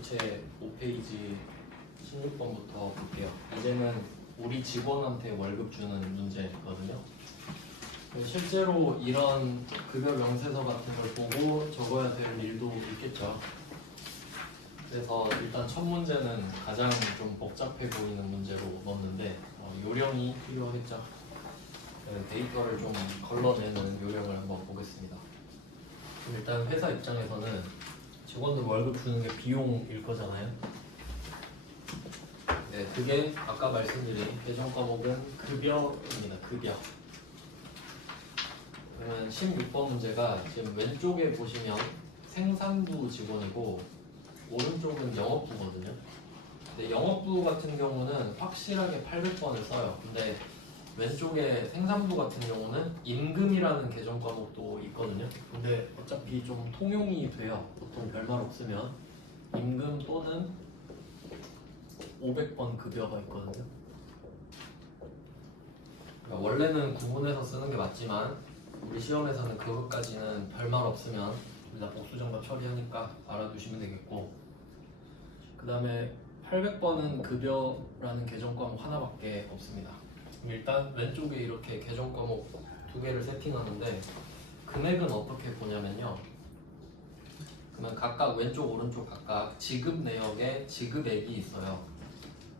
전체 5페이지 16번부터 볼게요. 이제는 우리 직원한테 월급 주는 문제거든요. 실제로 이런 급여 명세서 같은 걸 보고 적어야 될 일도 있겠죠. 그래서 일단 첫 문제는 가장 좀 복잡해 보이는 문제로 넣었는데 요령이 필요하겠죠. 데이터를 좀 걸러내는 요령을 한번 보겠습니다. 일단 회사 입장에서는 직원들 월급 주는 게 비용일 거잖아요. 네, 그게 아까 말씀드린 배정 과목은 급여입니다. 급여. 그러면 16번 문제가 지금 왼쪽에 보시면 생산부 직원이고 오른쪽은 영업부거든요. 근데 영업부 같은 경우는 확실하게 800번을 써요. 근데 왼쪽에 생산부 같은 경우는 임금이라는 계정 과목도 있거든요. 근데 어차피 좀 통용이 돼요. 보통 별말 없으면 임금 또는 500번 급여가 있거든요. 그러니까 원래는 구분해서 쓰는 게 맞지만 우리 시험에서는 그것까지는 별말 없으면 일단 복수정답 처리하니까 알아두시면 되겠고, 그 다음에 800번은 급여라는 계정 과목 하나밖에 없습니다. 일단 왼쪽에 이렇게 계정 과목 두 개를 세팅하는데 금액은 어떻게 보냐면요. 그러면 각각 왼쪽 오른쪽 각각 지급 내역에 지급액이 있어요.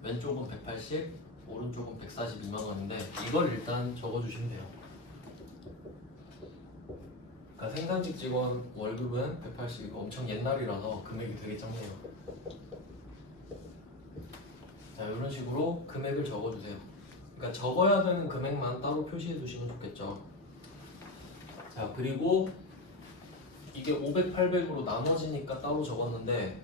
왼쪽은 180, 오른쪽은 142만 원인데 이걸 일단 적어주시면 돼요. 그러니까 생산직 직원 월급은 180이고 엄청 옛날이라서 금액이 되게 작네요. 자, 이런 식으로 금액을 적어주세요. 그러니까 적어야 되는 금액만 따로 표시해 두시면 좋겠죠. 자, 그리고 이게 500, 800으로 나눠지니까 따로 적었는데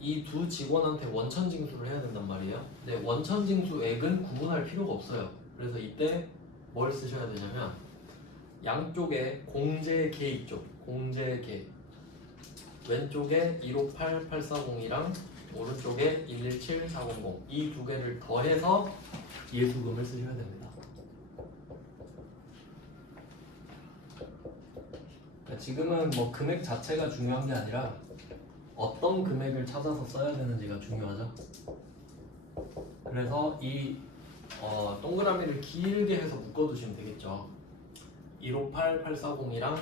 이 두 직원한테 원천 징수를 해야 된단 말이에요. 근데 원천 징수액은 구분할 필요가 없어요. 그래서 이때 뭘 쓰셔야 되냐면 양쪽에 공제계 있죠. 공제계 왼쪽에 158840이랑 오른쪽에 117400 이 두 개를 더해서 예수금을 쓰셔야 됩니다. 그러니까 지금은 뭐 금액 자체가 중요한 게 아니라 어떤 금액을 찾아서 써야 되는지가 중요하죠. 그래서 이 동그라미를 길게 해서 묶어두시면 되겠죠. 158840이랑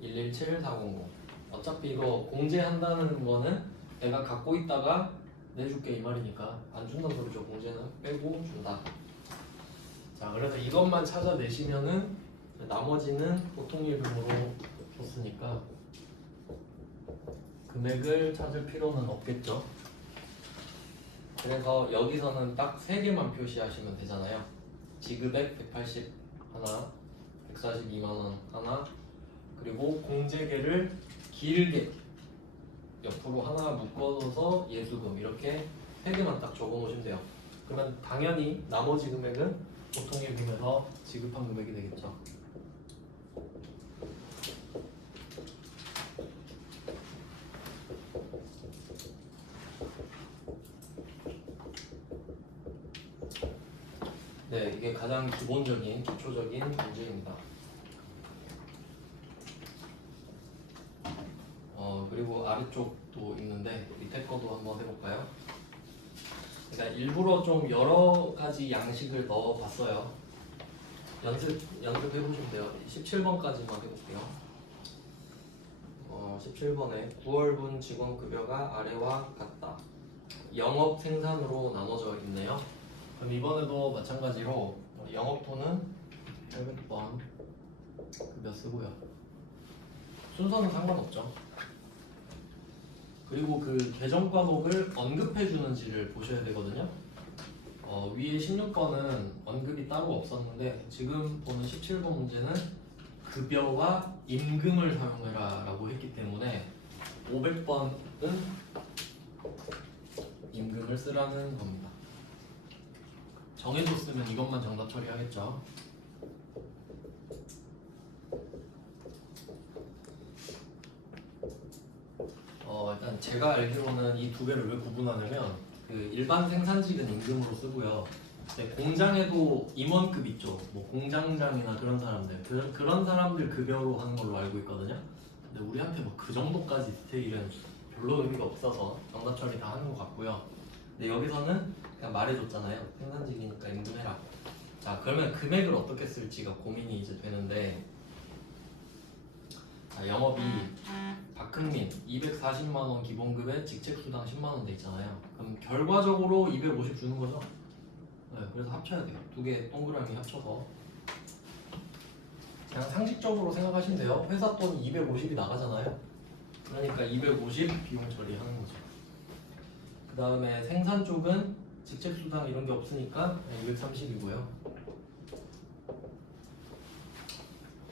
117400 어차피 이거 공제한다는 거는 내가 갖고 있다가 내줄게 이 말이니까 안 준다는 소리죠. 공제는 빼고 준다. 자, 그래서 이것만 찾아내시면은 나머지는 보통일금으로 줬으니까 금액을 찾을 필요는 없겠죠. 그래서 여기서는 딱 3개만 표시하시면 되잖아요. 지급액 180 하나, 142만 원 하나, 그리고 공제계를 길게 옆으로 하나 묶어서 예수금 이렇게 3개만 딱 적어놓으시면 돼요. 그러면 당연히 나머지 금액은 보통일금에서 지급한 금액이 되겠죠. 네, 이게 가장 기본적인 기초적인 문제입니다. 그리고 아래쪽도 있는데 밑에 거도 한번 해볼까요? 그러니까 일부러 좀 여러 가지 양식을 넣어봤어요. 연습해보시면 돼요. 17번까지만 해볼게요. 17번에 9월분 직원급여가 아래와 같다. 영업 생산으로 나눠져 있네요. 그럼 이번에도 마찬가지로 영업토는 800번 급여 쓰고요. 순서는 상관없죠. 그리고 그 계정 과목을 언급해 주는지를 보셔야 되거든요. 위에 16번은 언급이 따로 없었는데 지금 보는 17번 문제는 급여와 임금을 사용해라 라고 했기 때문에 500번은 임금을 쓰라는 겁니다. 정해줬으면 이것만 정답 처리하겠죠. 일단 제가 알기로는 이 두 개를 왜 구분하냐면 그 일반 생산직은 임금으로 쓰고요. 공장에도 임원급 있죠. 뭐 공장장이나 그런 사람들 그런 사람들 급여로 하는 걸로 알고 있거든요. 근데 우리한테 뭐 그 정도까지 디테일은 별로 의미가 없어서 정답 처리 다 하는 것 같고요. 근데 여기서는 그냥 말해줬잖아요. 생산직이니까 임금해라. 자, 그러면 금액을 어떻게 쓸지가 고민이 이제 되는데, 자, 영업이 박흥민 240만 원 기본급에 직책수당 10만 원 돼 있잖아요. 그럼 결과적으로 250 주는 거죠. 네, 그래서 합쳐야 돼요. 두 개 동그라미 합쳐서 그냥 상식적으로 생각하시면 돼요. 회사 돈이 250이 나가잖아요. 그러니까 250 비용 처리하는 거죠. 그 다음에 생산 쪽은 직책수당 이런 게 없으니까 230이고요.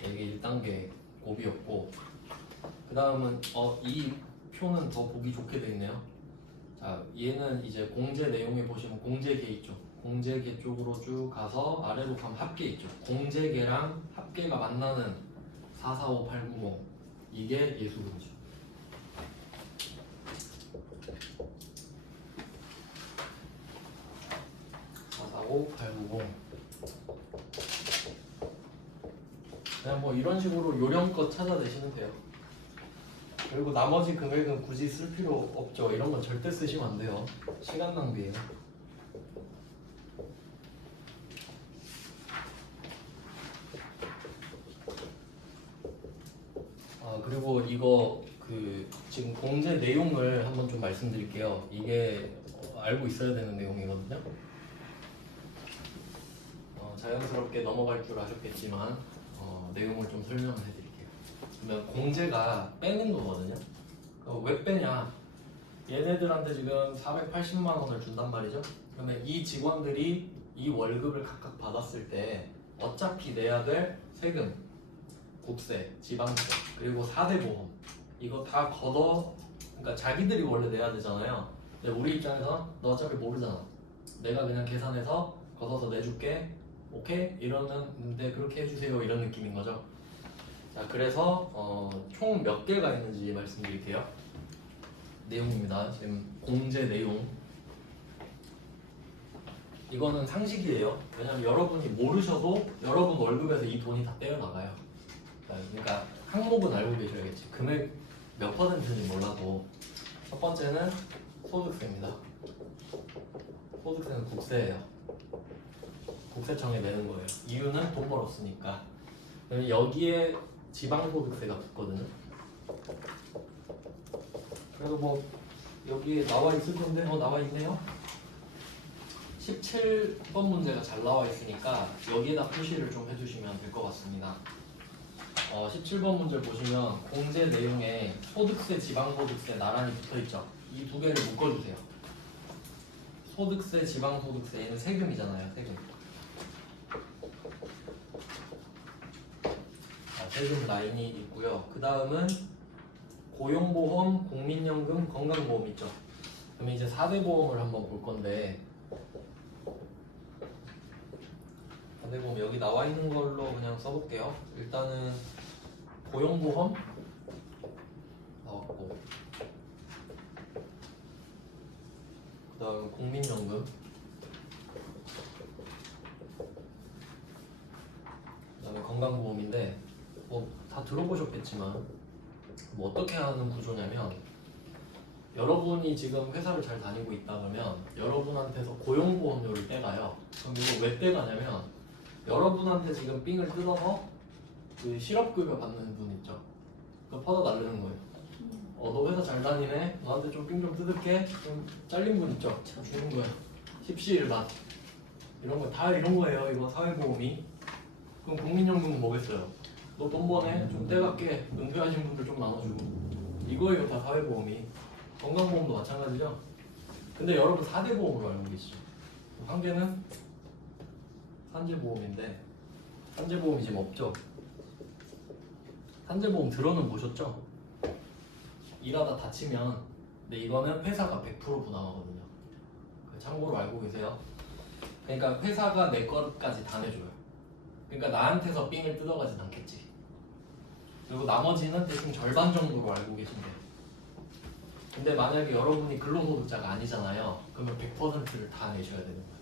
이게 1단계 고비였고, 그 다음은 이 표는 더 보기 좋게 돼 있네요. 자, 얘는 이제 공제 내용에 보시면 공제계 있죠. 공제계 쪽으로 쭉 가서 아래로 가면 합계 있죠. 공제계랑 합계가 만나는 445890, 이게 예수금이죠. 그냥 뭐 이런 식으로 요령껏 찾아내시면 돼요. 그리고 나머지 금액은 굳이 쓸 필요 없죠. 이런 건 절대 쓰시면 안 돼요. 시간 낭비예요. 그리고 이거 지금 공제 내용을 한번 좀 말씀드릴게요. 이게 알고 있어야 되는 내용이거든요. 자연스럽게 넘어갈 줄 아셨겠지만 내용을 좀 설명을 해드릴게요. 그러면 공제가 빼는 거거든요. 왜 빼냐? 얘네들한테 지금 480만 원을 준단 말이죠. 그러면 이 직원들이 이 월급을 각각 받았을 때 어차피 내야 될 세금, 국세, 지방세, 그리고 4대 보험, 이거 다 걷어, 그러니까 자기들이 원래 내야 되잖아요. 근데 우리 입장에서 너 어차피 모르잖아. 내가 그냥 계산해서 걷어서 내줄게. 오케이? 이러는데 그렇게 해주세요. 이런 느낌인 거죠. 자, 그래서 총 몇 개가 있는지 말씀드릴게요. 내용입니다. 지금 공제 내용. 이거는 상식이에요. 왜냐면 여러분이 모르셔도 여러분 월급에서 이 돈이 다 떼어나가요. 그러니까 항목은 알고 계셔야겠지. 금액 몇 퍼센트인지 몰라도. 첫 번째는 소득세입니다. 소득세는 국세예요. 국세청에 내는 거예요. 이유는 돈 벌었으니까. 여기에 지방소득세가 붙거든요. 그래도 뭐 여기에 나와 있을 텐데 나와 있네요. 17번 문제가 잘 나와 있으니까 여기에다 표시를 좀 해주시면 될 것 같습니다. 17번 문제 보시면 공제 내용에 소득세, 지방소득세 나란히 붙어있죠. 이 두 개를 묶어주세요. 소득세, 지방소득세, 얘는 세금이잖아요. 세금. 세금 라인이 있고요. 그 다음은 고용보험, 국민연금, 건강보험 있죠. 그럼 이제 4대 보험을 한번 볼 건데, 4대 보험 여기 나와 있는 걸로 그냥 써볼게요. 일단은 고용보험 나왔고, 그 다음에 국민연금, 그 다음에 건강보험인데, 뭐 다 들어보셨겠지만 뭐 어떻게 하는 구조냐면, 여러분이 지금 회사를 잘 다니고 있다 그러면 여러분한테서 고용보험료를 떼가요. 그럼 이거 왜 떼가냐면, 여러분한테 지금 삥을 뜯어서 그 실업급여 받는 분 있죠. 그거 퍼다 날리는 거예요. 너 회사 잘 다니네, 너한테 좀 삥 좀 뜯을게. 좀 잘린 분 있죠. 주는 거예요. 십시일반 이런 거 다 이런 거예요. 이거 사회보험이. 그럼 국민연금은 뭐겠어요? 너 돈 버네? 좀 떼갈게. 은퇴하신 분들 좀 나눠주고. 이거예요. 다 사회보험이. 건강보험도 마찬가지죠. 근데 여러분 4대 보험으로 알고 계시죠? 한 개는 산재보험인데, 산재보험이 지금 없죠? 산재보험 들어는 보셨죠? 일하다 다치면, 근데 이거는 회사가 100% 부담하거든요. 참고로 알고 계세요. 그러니까 회사가 내 것까지 다 내줘요. 그러니까 나한테서 삥을 뜯어가진 않겠지. 그리고 나머지는 대충 절반 정도로 알고 계시면 돼요. 근데 만약에 여러분이 근로소득자가 아니잖아요. 그러면 100%를 다 내셔야 되는 거예요.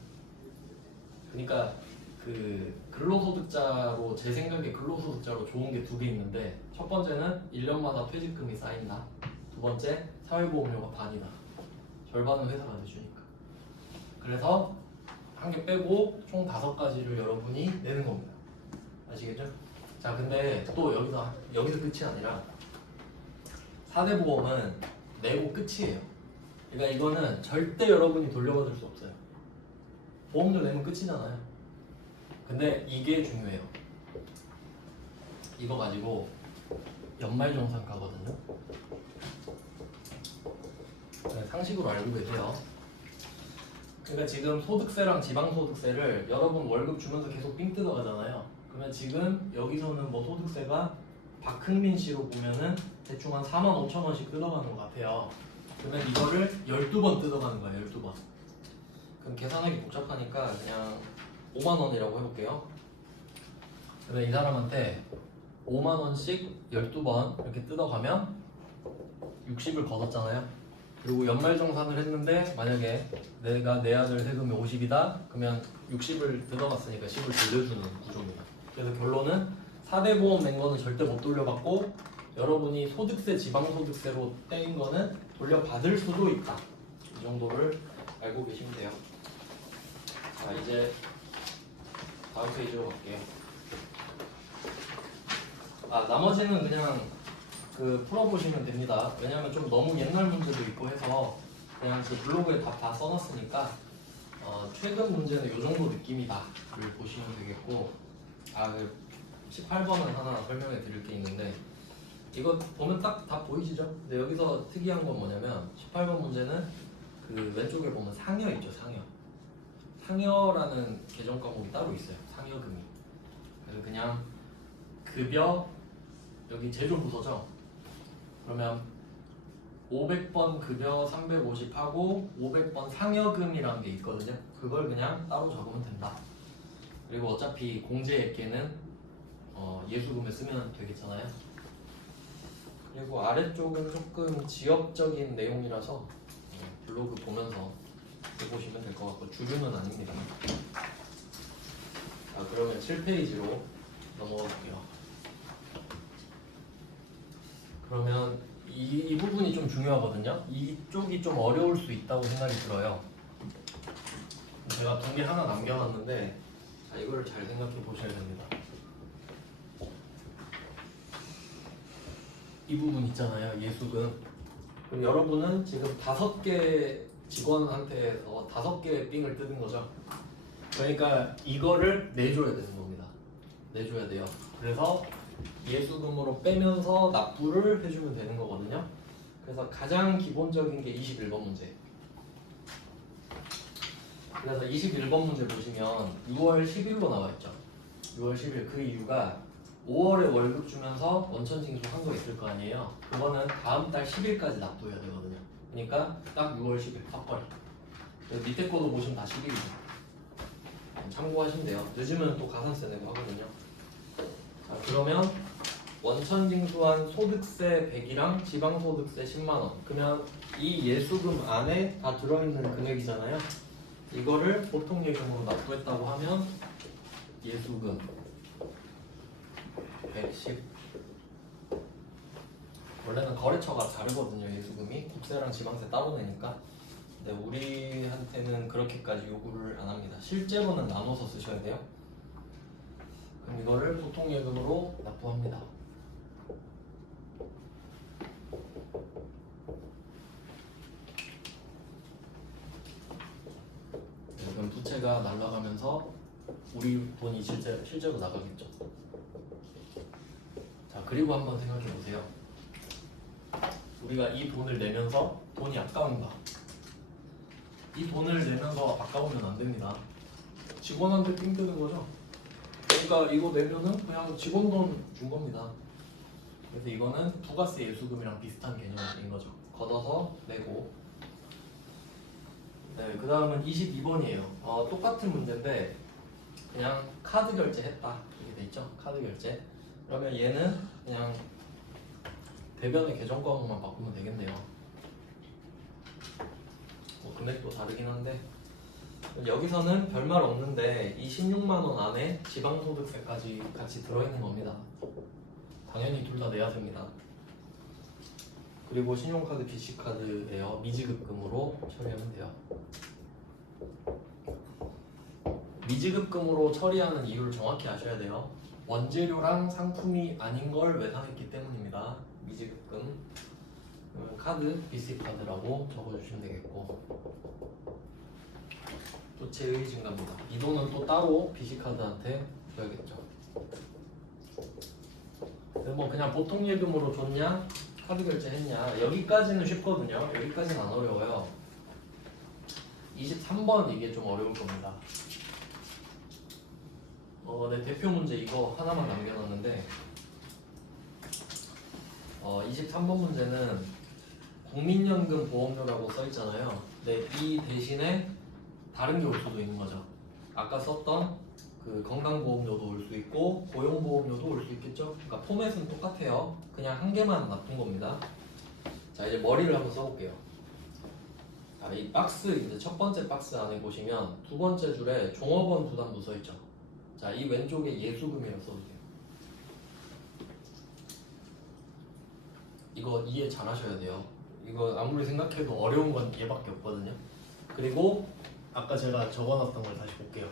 그러니까 근로소득자로, 제 생각에 근로소득자로 좋은 게 두 개 있는데, 첫 번째는 1년마다 퇴직금이 쌓인다. 두 번째, 사회보험료가 반이다. 절반은 회사가 내주니까. 그래서 한 개 빼고 총 5가지를 여러분이 내는 겁니다. 아시겠죠? 자, 근데 또 여기서 끝이 아니라 4대 보험은 내고 끝이에요. 그러니까 이거는 절대 여러분이 돌려받을 수 없어요. 보험료 내면 끝이잖아요. 근데 이게 중요해요. 이거 가지고 연말정산가거든요. 네, 상식으로 알고 계세요. 그러니까 지금 소득세랑 지방소득세를 여러분 월급 주면서 계속 삥 뜯어가잖아요. 그러면 지금 여기서는 뭐 소득세가 박흥민 씨로 보면은 대충 한 45,000원씩 뜯어가는 것 같아요. 그러면 이거를 12번 뜯어가는 거예요. 12번. 그럼 계산하기 복잡하니까 그냥 5만 원이라고 해볼게요. 그러면 이 사람한테 5만 원씩 12번 이렇게 뜯어가면 60을 걷었잖아요. 그리고 연말정산을 했는데 만약에 내가 내야 될 세금이 50이다 그러면 60을 뜯어갔으니까 10을 돌려주는 구조입니다. 그래서 결론은 4대 보험 낸 거는 절대 못 돌려받고 여러분이 소득세, 지방소득세로 떼인 거는 돌려받을 수도 있다. 이 정도를 알고 계시면 돼요. 자, 이제 다음 페이지로 갈게요. 나머지는 그냥 풀어보시면 됩니다. 왜냐하면 좀 너무 옛날 문제도 있고 해서 그냥 그 블로그에 다 써놨으니까 최근 문제는 이 정도 느낌이다를 보시면 되겠고 18번은 하나 설명해 드릴 게 있는데 이거 보면 딱 다 보이시죠? 근데 여기서 특이한 건 뭐냐면 18번 문제는 그 왼쪽에 보면 상여 있죠. 상여라는 계정 과목이 따로 있어요. 상여금이. 그래서 그냥 급여 여기 제조부서죠. 그러면 500번 급여 350하고 500번 상여금이라는 게 있거든요. 그걸 그냥 따로 적으면 된다. 그리고 어차피 공제액계는 예수금에 쓰면 되겠잖아요. 그리고 아래쪽은 조금 지역적인 내용이라서 블로그 보면서 해보시면 될 것 같고 주류는 아닙니다. 자, 그러면 7페이지로 넘어가 볼게요. 그러면 이 부분이 좀 중요하거든요. 이쪽이 좀 어려울 수 있다고 생각이 들어요. 제가 두 개 하나 남겨놨는데 이거를 잘 생각해 보셔야 됩니다. 이 부분 있잖아요. 예수금. 그럼 여러분은 지금 5개 직원한테서 5개의 삥을 뜯은 거죠. 그러니까 이거를 내줘야 되는 겁니다. 내줘야 돼요. 그래서 예수금으로 빼면서 납부를 해주면 되는 거거든요. 그래서 가장 기본적인 게 21번 문제. 그래서 21번 문제 보시면 6월 10일로 나와 있죠. 6월 10일 그 이유가 5월에 월급 주면서 원천징수 한 거 있을 거 아니에요. 그거는 다음 달 10일까지 납부해야 되거든요. 그러니까 딱 6월 10일 삭발이. 밑에 거도 보시면 다 10일이죠. 참고하시면 돼요. 늦으면 또 가산세 내고 하거든요. 자, 그러면 원천징수한 소득세 100이랑 지방소득세 10만원. 그러면 이 예수금 안에 다 들어있는 금액이잖아요. 이거를 보통예금으로 납부했다고 하면 예수금 110. 원래는 거래처가 다르거든요. 예수금이 국세랑 지방세 따로 내니까. 근데 우리한테는 그렇게까지 요구를 안 합니다. 실제로는 나눠서 쓰셔야 돼요. 그럼 이거를 보통예금으로 납부합니다. 그럼 부채가 날아가면서 우리 돈이 실제로 나가겠죠. 자, 그리고 한번 생각해 보세요. 우리가 이 돈을 내면서 돈이 아까운가? 이 돈을 내면서 아까우면 안 됩니다. 직원한테 삥 뜨는 거죠. 그러니까 이거 내면은 그냥 직원 돈 준 겁니다. 그래서 이거는 부가세 예수금이랑 비슷한 개념인 거죠. 걷어서 내고. 네, 그 다음은 22번이에요. 똑같은 문제인데 그냥 카드 결제했다 이렇게 돼 있죠. 카드 결제. 그러면 얘는 그냥 대변의 계정 과목만 바꾸면 되겠네요. 뭐 금액도 다르긴 한데 여기서는 별말 없는데 이 16만 원 안에 지방소득세까지 같이 들어있는 겁니다. 당연히 둘 다 내야 됩니다. 그리고 신용카드, BC카드예요. 미지급금으로 처리하면 돼요. 미지급금으로 처리하는 이유를 정확히 아셔야 돼요. 원재료랑 상품이 아닌 걸 외상했기 때문입니다. 미지급금. 카드, BC카드라고 적어주시면 되겠고, 부채의 증가입니다. 이 돈은 또 따로 BC카드한테 줘야겠죠. 뭐 그냥 보통 예금으로 줬냐, 카드 결제했냐, 여기까지는 쉽거든요. 여기까지는 안 어려워요. 23번 이게 좀 어려울 겁니다. 네, 대표 문제 이거 하나만 남겨놨는데, 23번 문제는 국민연금 보험료라고 써있잖아요. 근데 이 대신에 다른 게 올 수도 있는 거죠. 아까 썼던 그 건강보험료도 올 수 있고 고용보험료도 올 수 있겠죠. 그러니까 포맷은 똑같아요. 그냥 한 개만 놔둔 겁니다. 자, 이제 머리를 한번 써볼게요. 자, 이 박스, 이제 첫 번째 박스 안에 보시면 두 번째 줄에 종업원 부담부 써있죠. 자, 이 왼쪽에 예수금이라고 써주세요. 이거 이해 잘 하셔야 돼요. 이거 아무리 생각해도 어려운 건 얘밖에 없거든요. 그리고 아까 제가 적어놨던 걸 다시 볼게요.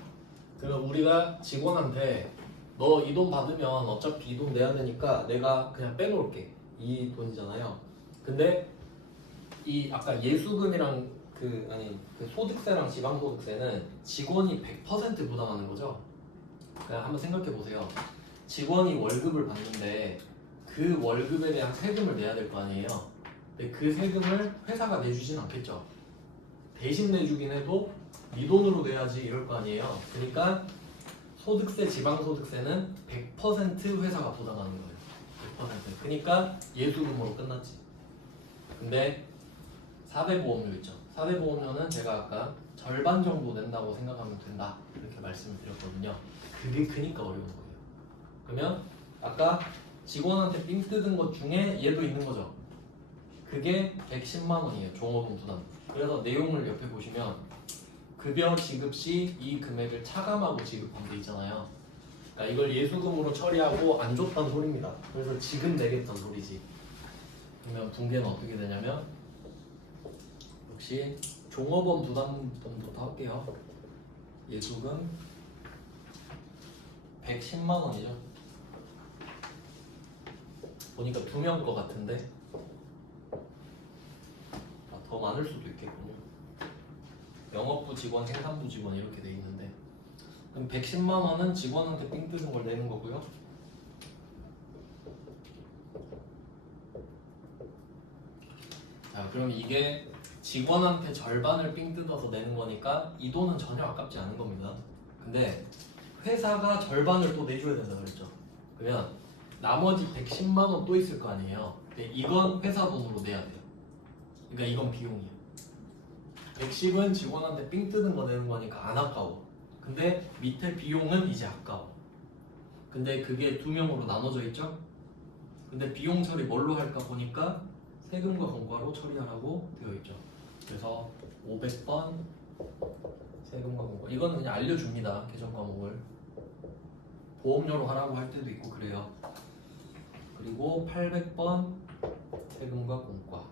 그럼 우리가 직원한테 너 이 돈 받으면 어차피 이 돈 내야 되니까 내가 그냥 빼놓을게, 이 돈이잖아요. 근데 이 아까 예수금이랑 그 소득세랑 지방소득세는 직원이 100% 부담하는 거죠. 그냥 한번 생각해 보세요. 직원이 월급을 받는데 그 월급에 대한 세금을 내야 될 거 아니에요. 근데 그 세금을 회사가 내주진 않겠죠. 대신 내주긴 해도 네 돈으로 내야지 이럴 거 아니에요. 그러니까 소득세, 지방소득세는 100% 회사가 부담하는 거예요. 100%. 그러니까 예수금으로 끝났지. 근데 4대 보험료 있죠. 4대 보험료는 제가 아까 절반 정도 낸다고 생각하면 된다, 이렇게 말씀을 드렸거든요. 그게 그니까 어려운 거예요. 그러면 아까 직원한테 삥 뜯은 것 중에 얘도 있는 거죠. 그게 110만 원이에요. 종업원 부담. 그래서 내용을 옆에 보시면 급여 지급 시 이 금액을 차감하고 지급하면 돼 있잖아요. 그러니까 이걸 예수금으로 처리하고 안 줬단 소리입니다. 그래서 지금 내겠단 소리지. 그러면 붕괴는 어떻게 되냐면 역시 종업원 부담부터 할게요. 예수금 110만 원이죠. 보니까 2명 거 같은데 더 많을 수도 있겠군요. 영업부 직원, 생산부 직원 이렇게 돼 있는데, 그럼 110만 원은 직원한테 삥 뜯은 걸 내는 거고요. 자, 그럼 이게 직원한테 절반을 삥 뜯어서 내는 거니까 이 돈은 전혀 아깝지 않은 겁니다. 근데 회사가 절반을 또 내줘야 된다 그랬죠. 그러면 나머지 110만 원 또 있을 거 아니에요. 근데 이건 회사 돈으로 내야 돼요. 그러니까 이건 비용이에요. 110은 직원한테 삥 뜯은 거 내는 거니까 안 아까워. 근데 밑에 비용은 이제 아까워. 근데 그게 2명으로 나눠져 있죠. 근데 비용 처리 뭘로 할까 보니까 세금과 공과로 처리하라고 되어 있죠. 그래서 500번 세금과 공과, 이거는 그냥 알려줍니다. 개정 과목을 보험료로 하라고 할 때도 있고 그래요. 그리고 800번 세금과 공과.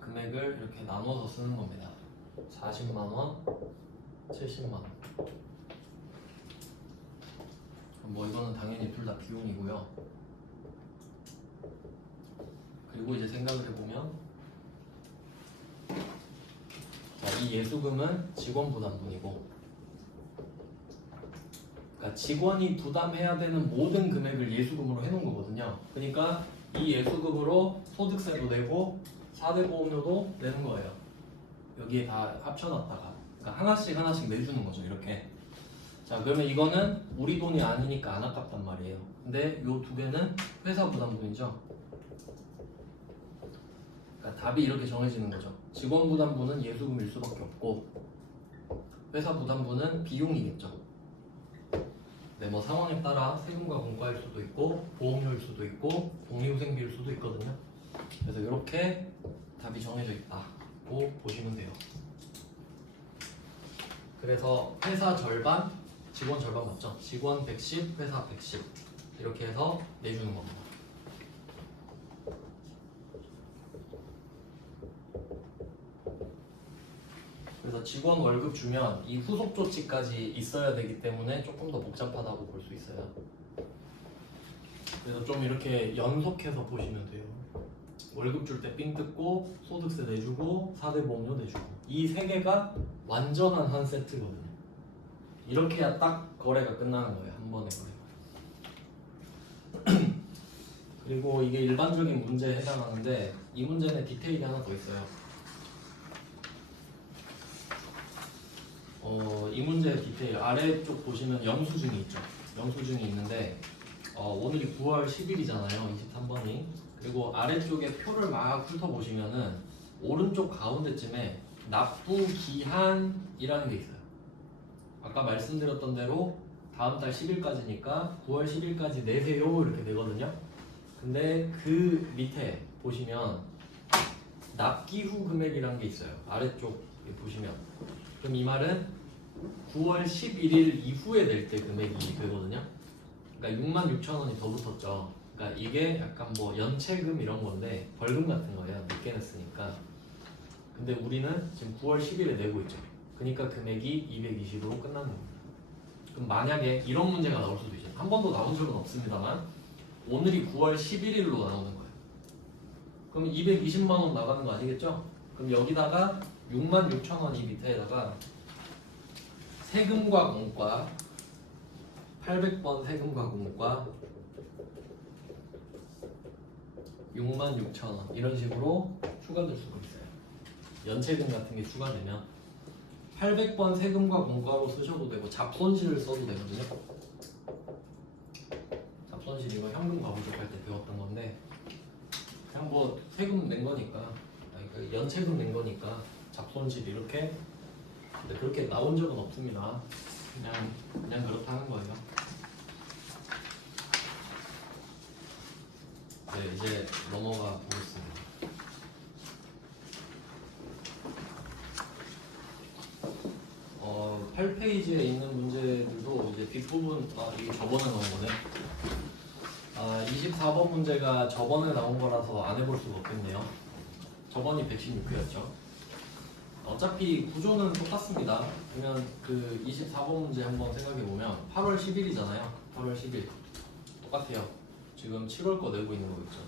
금액을 이렇게 나눠서 쓰는 겁니다. 40만 원, 70만 원. 뭐 이거는 당연히 둘 다 비용이고요. 그리고 이제 생각을 해보면, 자, 이 예수금은 직원 부담분이고, 그러니까 직원이 부담해야 되는 모든 금액을 예수금으로 해놓은 거거든요. 그러니까 이 예수금으로 소득세도 내고 4대 보험료도 내는 거예요. 여기에 다 합쳐놨다가, 그러니까 하나씩 하나씩 내주는 거죠. 이렇게. 자, 그러면 이거는 우리 돈이 아니니까 안 아깝단 말이에요. 근데 요 두 개는 회사 부담분이죠. 그러니까 답이 이렇게 정해지는 거죠. 직원 부담분은 예수금일 수밖에 없고 회사 부담분은 비용이겠죠. 네, 뭐 상황에 따라 세금과 공과일 수도 있고 보험료일 수도 있고 복리후생비일 수도 있거든요. 그래서 이렇게 답이 정해져 있다고 보시면 돼요. 그래서 회사 절반, 직원 절반 맞죠? 직원 110, 회사 110 이렇게 해서 내주는 겁니다. 그래서 직원 월급 주면 이 후속 조치까지 있어야 되기 때문에 조금 더 복잡하다고 볼 수 있어요. 그래서 좀 이렇게 연속해서 보시면 돼요. 월급 줄 때 삥 뜯고 소득세 내주고 4대 보험료 내주고 이 세 개가 완전한 한 세트거든요. 이렇게 해야 딱 거래가 끝나는 거예요. 한 번에 거래가. 그리고 이게 일반적인 문제에 해당하는데 이 문제는 디테일이 하나 더 있어요. 이 문제의 디테일 아래쪽 보시면 영수증이 있죠. 영수증이 있는데 오늘이 9월 10일이잖아요. 23번이. 그리고 아래쪽에 표를 막 훑어보시면은 오른쪽 가운데쯤에 납부 기한이라는 게 있어요. 아까 말씀드렸던 대로 다음 달 10일까지니까 9월 10일까지 내세요 이렇게 되거든요. 근데 그 밑에 보시면 납기 후 금액이라는 게 있어요. 아래쪽에 보시면. 그럼 이 말은 9월 11일 이후에 낼 때 금액이 되거든요. 그러니까 66,000원이 더 붙었죠. 그러니까 이게 약간 뭐 연체금 이런 건데 벌금 같은 거예요. 늦게 냈으니까. 근데 우리는 지금 9월 10일에 내고 있죠. 그러니까 금액이 220으로 끝나는 겁니다. 그럼 만약에 이런 문제가 나올 수도 있죠. 한 번도 나온 적은 없습니다만 오늘이 9월 11일로 나오는 거예요. 그럼 220만 원 나가는 거 아니겠죠? 그럼 여기다가 66,000원이 밑에다가 세금과 공과 800번 세금과 공과 66,000원 이런 식으로 추가될 수가 있어요. 연체금 같은 게 추가되면 800번 세금과 공과로 쓰셔도 되고 잡손실을 써도 되거든요. 잡손실 이거 현금 과부족할 때 배웠던 건데 그냥 뭐 세금 낸 거니까 아니, 연체금 낸 거니까 잡손실 이렇게 근데 그렇게 나온 적은 없습니다. 그냥 그렇다는 거예요. 네, 이제 넘어가 보겠습니다. 어, 8페이지에 있는 문제들도 이제 뒷부분 이게 저번에 나온 거네. 24번 문제가 저번에 나온 거라서 안 해볼 수가 없겠네요. 저번이 116회였죠. 어차피 구조는 똑같습니다. 그러면 그 24번 문제 한번 생각해 보면 8월 10일이잖아요. 8월 10일 똑같아요. 지금 7월 거 내고 있는 거겠죠.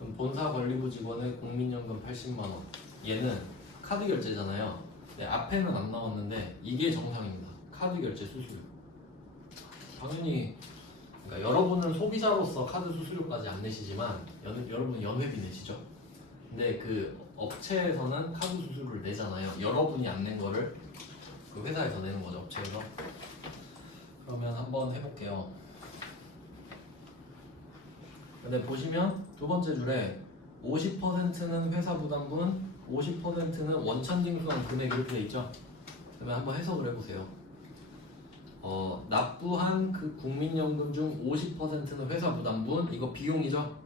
그럼 본사 관리부 직원의 국민연금 80만 원. 얘는 카드 결제잖아요. 네, 앞에는 안 나왔는데 이게 정상입니다. 카드 결제 수수료. 당연히 그러니까 여러분은 소비자로서 카드 수수료까지 안 내시지만 여러분은 연회비 내시죠. 근데 그 업체에서는 카드 수수료를 내잖아요. 여러분이 안 낸 거를 그 회사에서 내는 거죠. 업체에서. 그러면 한번 해볼게요. 근데 보시면 두 번째 줄에 50%는 회사 부담분, 50%는 원천징수한 금액 이렇게 돼 있죠. 그러면 한번 해석을 해보세요. 납부한 그 국민연금 중 50%는 회사 부담분, 이거 비용이죠.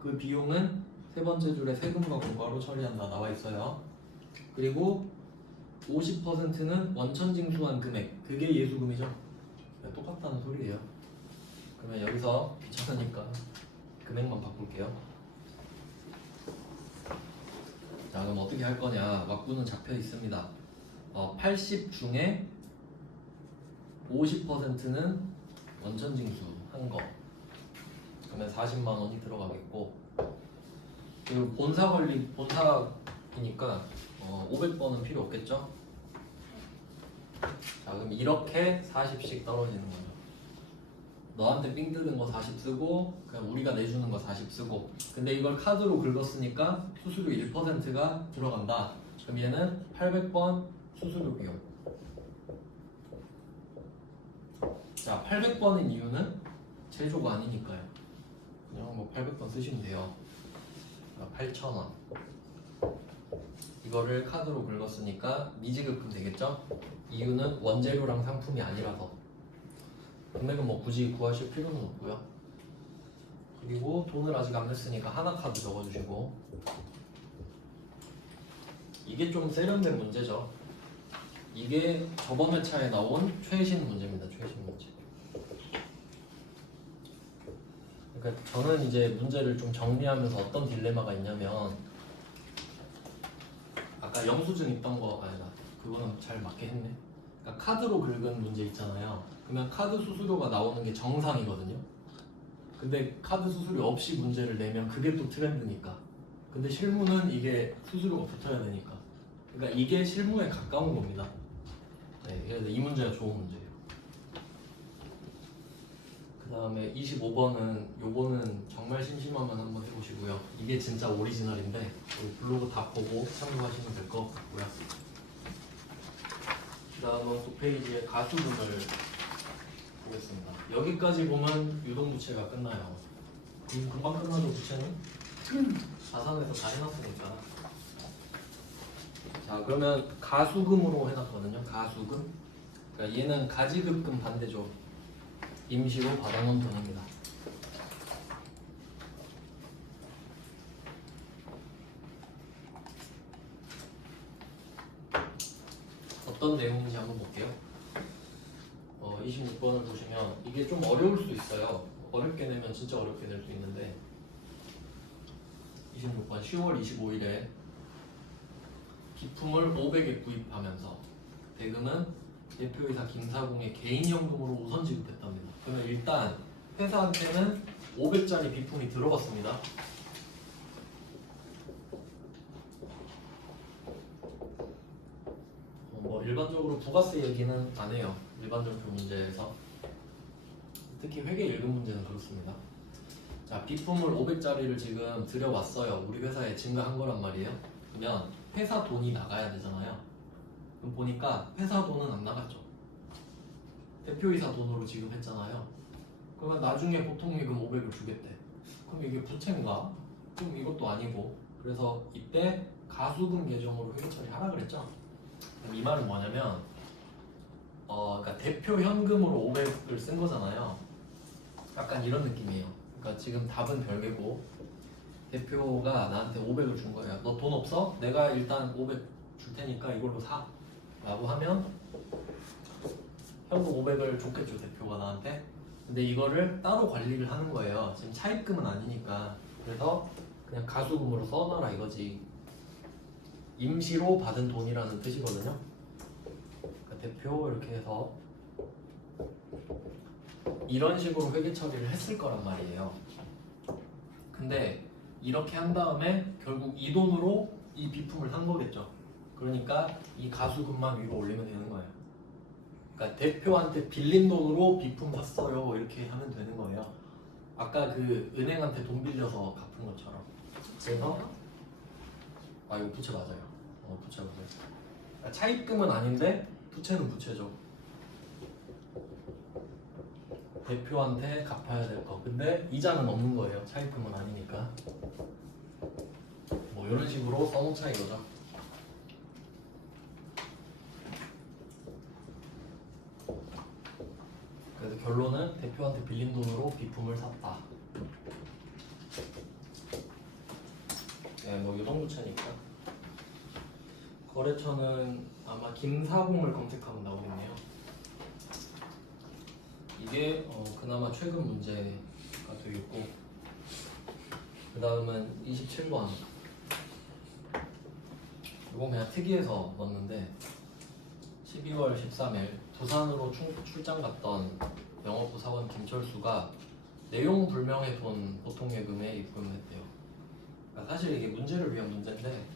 그 비용은 세 번째 줄에 세금과 공과로 처리한다 나와 있어요. 그리고 50%는 원천징수한 금액, 그게 예수금이죠. 똑같다는 소리예요. 그러면 여기서 귀찮으니까 금액만 바꿀게요. 자, 그럼 어떻게 할 거냐? 왁구는 잡혀 있습니다. 80 중에 50%는 원천징수 한 거. 그러면 40만 원이 들어가겠고, 그리고 본사 관리 본사이니까 500번은 필요 없겠죠? 자, 그럼 이렇게 40씩 떨어지는 거죠. 너한테 삥 뜯은 거 40 쓰고 그냥 우리가 내주는 거 40 쓰고 근데 이걸 카드로 긁었으니까 수수료 1%가 들어간다. 그럼 얘는 800번 수수료 비용. 자, 800번인 이유는 제조가 아니니까요. 그냥 뭐 800번 쓰시면 돼요. 8,000원. 이거를 카드로 긁었으니까 미지급금 되겠죠? 이유는 원재료랑 상품이 아니라서. 금액은 뭐 굳이 구하실 필요는 없고요. 그리고 돈을 아직 안 냈으니까 하나 카드 적어주시고. 이게 좀 세련된 문제죠. 이게 저번 회차에 나온 최신 문제입니다. 최신 문제. 그러니까 저는 이제 문제를 좀 정리하면서 어떤 딜레마가 있냐면 아까 영수증 있던 거 아니다. 그거는 잘 맞게 했네. 그러니까 카드로 긁은 문제 있잖아요. 그러면 카드 수수료가 나오는 게 정상이거든요. 근데 카드 수수료 없이 문제를 내면 그게 또 트렌드니까. 근데 실무는 이게 수수료가 붙어야 되니까. 그러니까 이게 실무에 가까운 겁니다. 네, 그래서 이 문제가 좋은 문제예요. 그 다음에 25번은 요거는 정말 심심하면 한번 해보시고요. 이게 진짜 오리지널인데 우리 블로그 다 보고 참고하시면 될 것 같고요. 그 다음은 9페이지에 가수분을 보겠습니다. 여기까지 보면 유동부채가 끝나요. 금방 끝나죠, 부채는? 자산에서 다 해놨으니까. 자, 그러면 가수금으로 해놨거든요. 가수금. 그러니까 얘는 가지급금 반대죠. 임시로 받아놓은 돈입니다. 어떤 내용인지 한번 볼게요. 26번을 보시면 이게 좀 어려울 수 있어요. 어렵게 내면 진짜 어렵게 낼 수 있는데 26번 10월 25일에 기품을 500에 구입하면서 대금은 대표이사 김사공의 개인연금으로 우선 지급했답니다. 그러면 일단 회사한테는 500짜리 비품이 들어갔습니다. 뭐 일반적으로 부가세 얘기는 안 해요. 일반적표 문제에서 특히 회계 일급 문제는 그렇습니다. 자, 비품을 500짜리를 지금 들여왔어요. 우리 회사에 증가한 거란 말이에요. 그러면 회사 돈이 나가야 되잖아요. 그럼 보니까 회사 돈은 안 나갔죠. 대표이사 돈으로 지급했잖아요. 그러면 나중에 보통예금 500을 주겠대. 그럼 이게 부채인가? 그럼 이것도 아니고. 그래서 이때 가수금 계정으로 회계 처리하라 그랬죠. 그럼 이 말은 뭐냐면 그러니까 대표 현금으로 500을 쓴 거잖아요. 약간 이런 느낌이에요. 그러니까 지금 답은 별개고 대표가 나한테 500을 준 거야. 너 돈 없어? 내가 일단 500 줄 테니까 이걸로 사. 라고 하면 현금 500을 줬겠죠, 대표가 나한테. 근데 이거를 따로 관리를 하는 거예요. 지금 차입금은 아니니까. 그래서 그냥 가수금으로 써놔라 이거지. 임시로 받은 돈이라는 뜻이거든요. 그러니까 대표 이렇게 해서 이런 식으로 회계 처리를 했을 거란 말이에요. 근데 이렇게 한 다음에 결국 이 돈으로 이 비품을 산 거겠죠. 그러니까 이 가수금만 위로 올리면 되는 거예요. 그러니까 대표한테 빌린 돈으로 비품 샀어요 이렇게 하면 되는 거예요. 아까 그 은행한테 돈 빌려서 갚은 것처럼. 그래서 이거 부채 맞아요. 부채 맞아요. 그러니까 차입금은 아닌데 부채는 부채죠. 대표한테 갚아야 될 거. 근데 이자는 없는 거예요. 차입금은 아니니까. 뭐 이런 식으로 써놓자 이거죠. 그래서 결론은 대표한테 빌린 돈으로 비품을 샀다. 네, 뭐 유동부채니까. 거래처는 아마 김사공을 검색하면 나오겠네요. 이게 그나마 최근 문제가 되겠고, 그 다음은 27번. 이건 그냥 특이해서 넣었는데 12월 13일 부산으로 출장 갔던 영업부 사원 김철수가 내용 불명의 돈 보통예금에 입금을 했대요. 그러니까 사실 이게 문제를 위한 문제인데,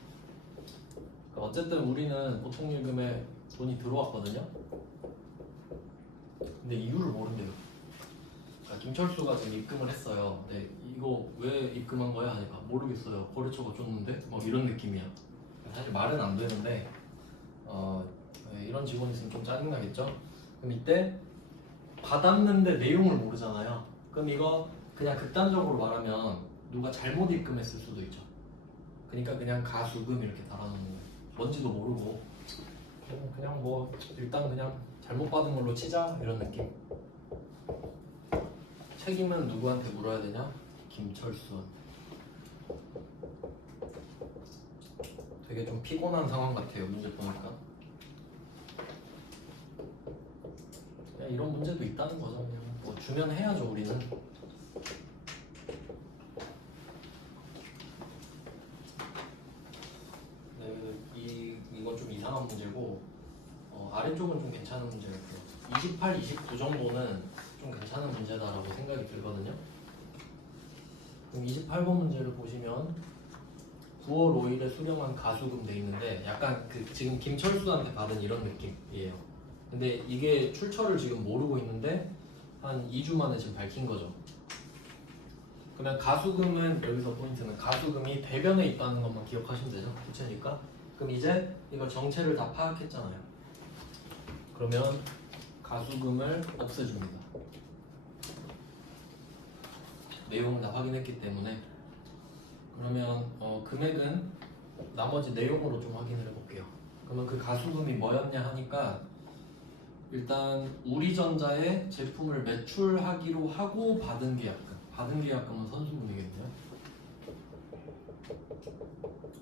그러니까 어쨌든 우리는 보통예금에 돈이 들어왔거든요. 근데 이유를 모른대요. 그러니까 김철수가 지금 입금을 했어요. 근데 이거 왜 입금한 거야? 하니까 모르겠어요. 거래처가 줬는데? 뭐 이런 느낌이야. 사실 말은 안 되는데 이런 직원이 있으면 좀 짜증나겠죠? 그럼 이때 받았는데 내용을 모르잖아요. 그럼 이거 그냥 극단적으로 말하면 누가 잘못 입금했을 수도 있죠. 그러니까 그냥 가수금 이렇게 달아놓는 거예요. 뭔지도 모르고 그냥 뭐 일단 그냥 잘못 받은 걸로 치자 이런 느낌. 책임은 누구한테 물어야 되냐? 김철수. 되게 좀 피곤한 상황 같아요. 문제 보니까. 그냥 이런 문제도 있다는 거죠. 그냥 뭐 주면 해야죠 우리는. 네, 이건 좀 이상한 문제고 아래쪽은 좀 괜찮은 문제 같아요. 28, 29 정도는 좀 괜찮은 문제다라고 생각이 들거든요. 그럼 28번 문제를 보시면 9월 5일에 수령한 가수금 돼 있는데 약간 그 지금 김철수한테 받은 이런 느낌이에요. 근데 이게 출처를 지금 모르고 있는데 한 2주 만에 지금 밝힌 거죠. 그러면 가수금은 여기서 포인트는 가수금이 대변에 있다는 것만 기억하시면 되죠. 부채니까. 그럼 이제 이거 정체를 다 파악했잖아요. 그러면 가수금을 없애줍니다. 내용을 다 확인했기 때문에. 그러면 금액은 나머지 내용으로 좀 확인을 해볼게요. 그러면 그 가수금이 뭐였냐 하니까 일단 우리전자에 제품을 매출하기로 하고 받은 계약금은 선수금이겠네요.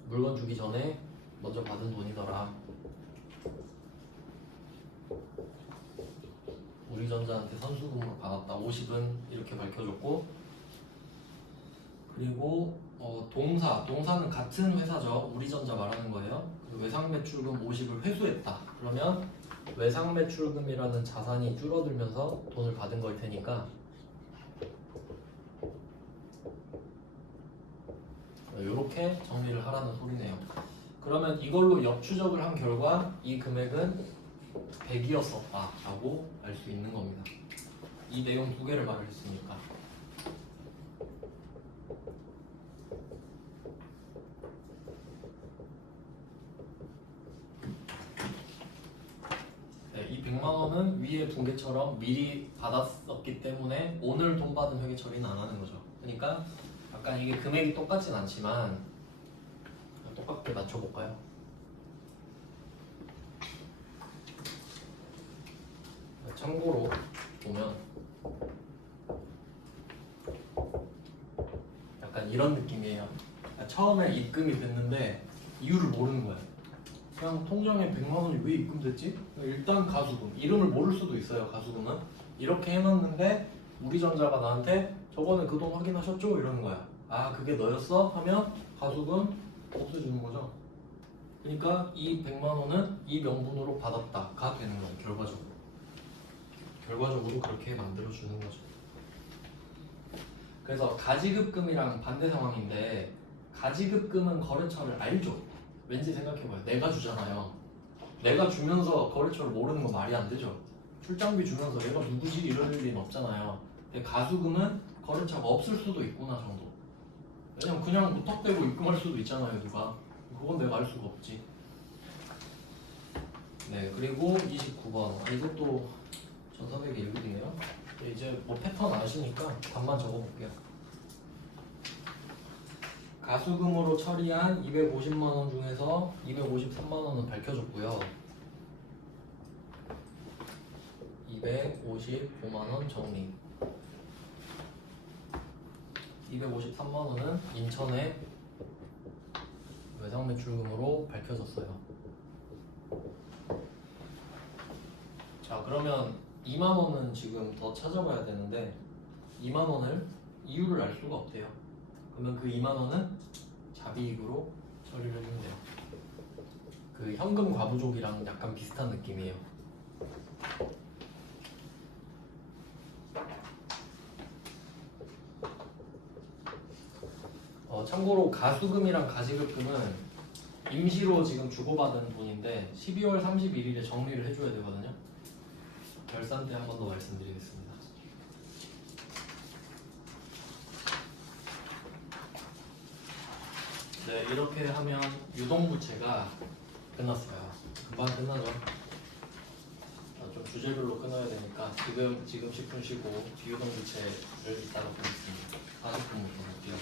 물건 주기 전에 먼저 받은 돈이더라. 우리전자한테 선수금으로 받았다. 50은 이렇게 밝혀줬고, 그리고 동사는 같은 회사죠. 우리전자 말하는 거예요. 외상매출금 50을 회수했다. 그러면 외상매출금이라는 자산이 줄어들면서 돈을 받은 걸 테니까 이렇게 정리를 하라는 소리네요. 그러면 이걸로 역추적을 한 결과 이 금액은 100이었었다 라고 알 수 있는 겁니다. 이 내용 두 개를 말을 했으니까. 네, 이 100만 원은 위에 붕괴처럼 미리 받았었기 때문에 오늘 돈 받은 회계 처리는 안 하는 거죠. 그러니까 약간 이게 금액이 똑같진 않지만 똑같게 맞춰볼까요? 참고로 보면 약간 이런 느낌이에요. 처음에 입금이 됐는데 이유를 모르는 거예요. 그냥 통장에 100만 원이 왜 입금됐지? 일단 가수금, 이름을 모를 수도 있어요. 가수금은 이렇게 해놨는데 우리전자가 나한테 저번에 그 돈 확인하셨죠? 이러는 거야. 아, 그게 너였어? 하면 가수금 없애주는 거죠. 그러니까 이 100만 원은 이 명분으로 받았다가 되는 거예요. 결과적으로 그렇게 만들어주는 거죠. 그래서 가지급금이랑 반대 상황인데, 가지급금은 거래처를 알죠. 왠지 생각해봐요. 내가 주잖아요. 내가 주면서 거래처를 모르는 건 말이 안 되죠. 출장비 주면서 내가 누구지 이럴 일은 없잖아요. 근데 가수금은 거래처가 없을 수도 있구나 정도. 왜냐면 그냥 무턱대고 입금할 수도 있잖아요, 누가. 그건 내가 알 수가 없지. 네, 그리고 29번. 이것도 전사백의 1급이네요. 이제 뭐 패턴 아시니까 답만 적어볼게요. 가수금으로 처리한 250만 원 중에서 253만 원은 밝혀줬고요. 255만 원 정리. 253만 원은 인천에 외상매출금으로 밝혀졌어요. 자, 그러면 2만 원은 지금 더 찾아봐야 되는데 2만 원을 이유를 알 수가 없대요. 그러면 그 2만 원은 자비익으로 처리를 해주면 돼요. 그 현금 과부족이랑 약간 비슷한 느낌이에요. 참고로 가수금이랑 가지급금은 임시로 지금 주고받은 돈인데 12월 31일에 정리를 해줘야 되거든요. 결산 때 한 번 더 말씀드리겠습니다. 네, 이렇게 하면 유동부채가 끝났어요. 금방 끝나죠. 좀 주제별로 끊어야 되니까 지금 10분 쉬고 비유동부채를 이따가 보겠습니다. 40분부터 볼게요.